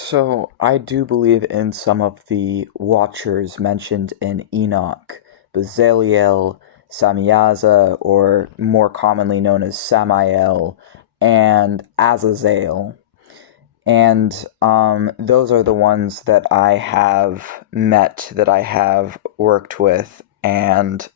So, I do believe in some of the Watchers mentioned in Enoch, Bezaliel, Samyaza, or more commonly known as Samael, and Azazel. And those are the ones that I have met, that I have worked with, and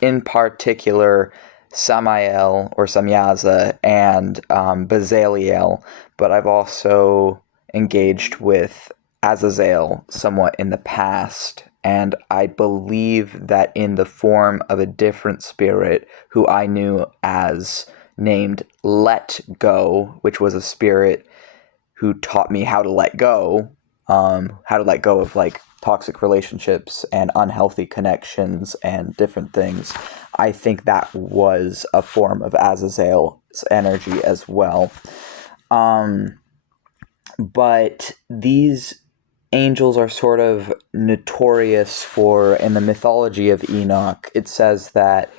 in particular, Samael or Samyaza and Bezaliel, but I've also engaged with Azazel somewhat in the past, and I believe that in the form of a different spirit who I knew as named Let Go, which was a spirit who taught me how to let go of like toxic relationships and unhealthy connections and different things. I think that was a form of Azazel's energy as well. Um, but these angels are sort of notorious for, in the mythology of Enoch, it says that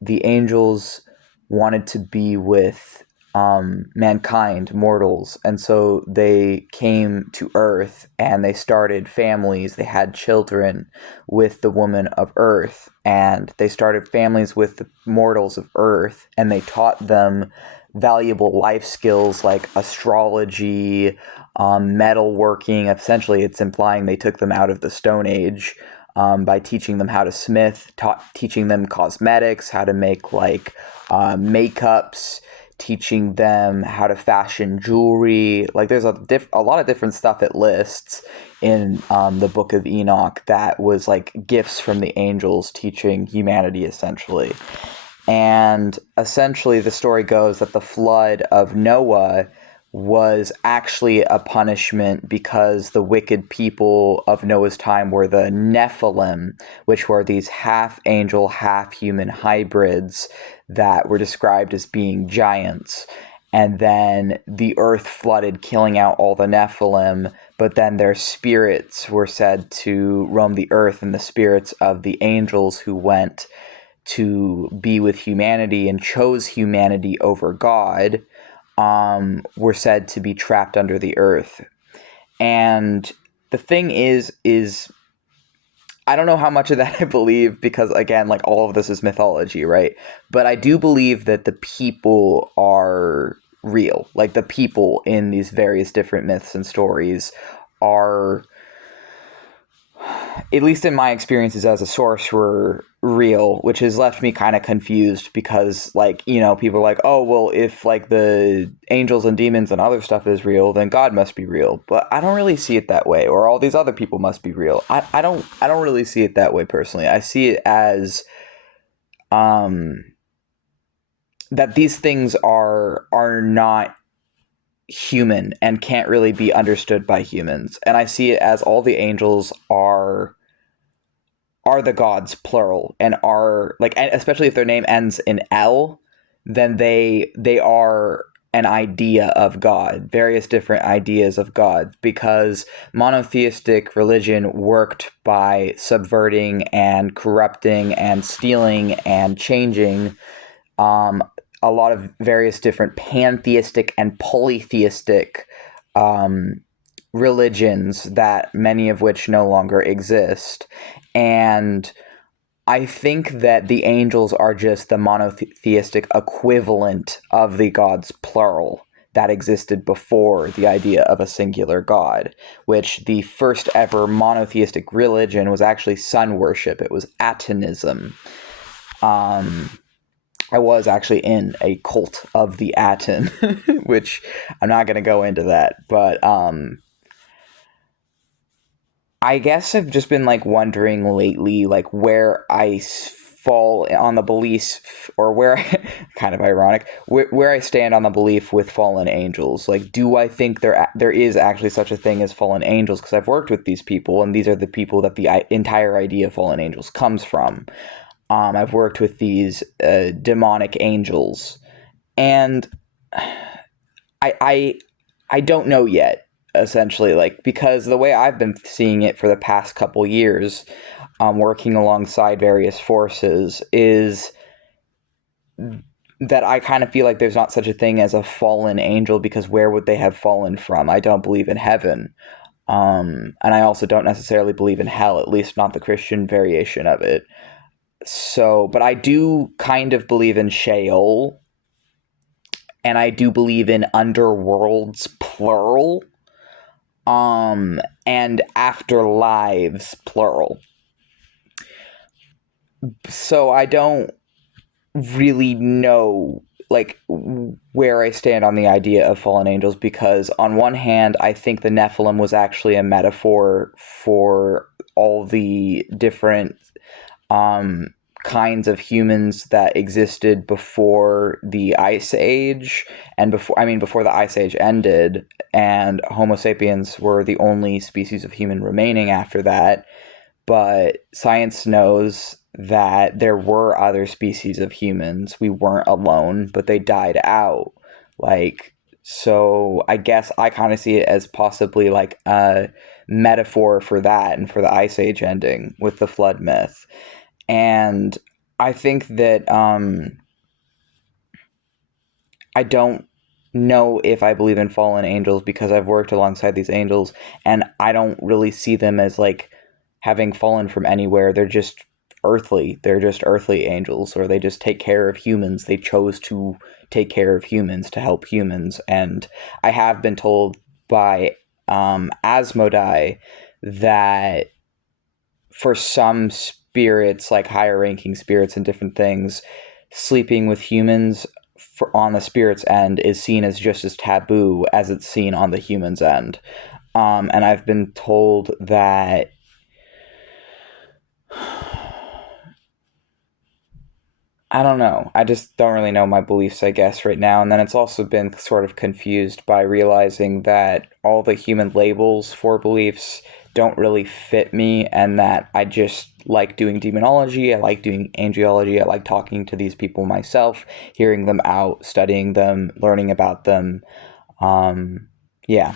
the angels wanted to be with mankind, mortals, and so they came to Earth and they started families. They had children with the woman of Earth, and they started families with the mortals of Earth, and they taught them valuable life skills like astrology, metalworking. Essentially, it's implying they took them out of the Stone Age by teaching them how to smith, teaching them cosmetics, how to make like makeups, teaching them how to fashion jewelry. Like there's a lot of different stuff it lists in the Book of Enoch that was like gifts from the angels teaching humanity essentially. And essentially the story goes that the flood of Noah was actually a punishment because the wicked people of Noah's time were the Nephilim, which were these half angel, half human hybrids that were described as being giants. And then the earth flooded, killing out all the Nephilim, but then their spirits were said to roam the earth, and the spirits of the angels who went to be with humanity and chose humanity over God were said to be trapped under the earth. And the thing is I don't know how much of that I believe because, again, like all of this is mythology, right? But I do believe that the people are real. Like the people in these various different myths and stories are, at least in my experiences as a sorcerer, real, which has left me kind of confused because, like, people are like, oh, well, if like the angels and demons and other stuff is real, then God must be real. But I don't really see it that way, or all these other people must be real. I don't really see it that way personally. I see it as um that these things are not human and can't really be understood by humans. And I see it as all the angels are the gods plural and are like, especially if their name ends in L, then they are an idea of God, various different ideas of God, because monotheistic religion worked by subverting and corrupting and stealing and changing um, a lot of various different pantheistic and polytheistic um, religions, that many of which no longer exist. And I think that the angels are just the monotheistic equivalent of the gods plural that existed before the idea of a singular god, which the first ever monotheistic religion was actually sun worship. It was Atonism. I was actually in a cult of the Aten, which I'm not going to go into that, but I guess I've just been like wondering lately, like where fall on the belief, or where kind of ironic, where I stand on the belief with fallen angels. Like, do I think there is actually such a thing as fallen angels? Because I've worked with these people, and these are the people that the entire idea of fallen angels comes from. I've worked with these demonic angels, and I I don't know yet, essentially, like, because the way I've been seeing it for the past couple years, working alongside various forces, is that I kind of feel like there's not such a thing as a fallen angel, because where would they have fallen from? I don't believe in heaven. And I also don't necessarily believe in hell, at least not the Christian variation of it. So, but I do kind of believe in Sheol, and I do believe in underworlds, plural, and afterlives, plural. So I don't really know like where I stand on the idea of fallen angels, because on one hand I think the Nephilim was actually a metaphor for all the different um kinds of humans that existed before the Ice Age, and before the Ice Age ended, and Homo sapiens were the only species of human remaining after that. But science knows that there were other species of humans. We weren't alone, but they died out. Like, so I guess I kind of see it as possibly like a metaphor for that and for the Ice Age ending with the flood myth. And I think that I don't know if I believe in fallen angels, because I've worked alongside these angels and I don't really see them as like having fallen from anywhere. They're just earthly. They're just earthly angels, or they just take care of humans. They chose to take care of humans to help humans. And I have been told by Asmodai that for some spirits, like higher ranking spirits and different things, sleeping with humans on the spirit's end is seen as just as taboo as it's seen on the human's end. And I've been told that I don't know. I just don't really know my beliefs, I guess, right now. And then it's also been sort of confused by realizing that all the human labels for beliefs don't really fit me, and that I just like doing demonology, I like doing angelology, I like talking to these people myself, hearing them out, studying them, learning about them. Yeah.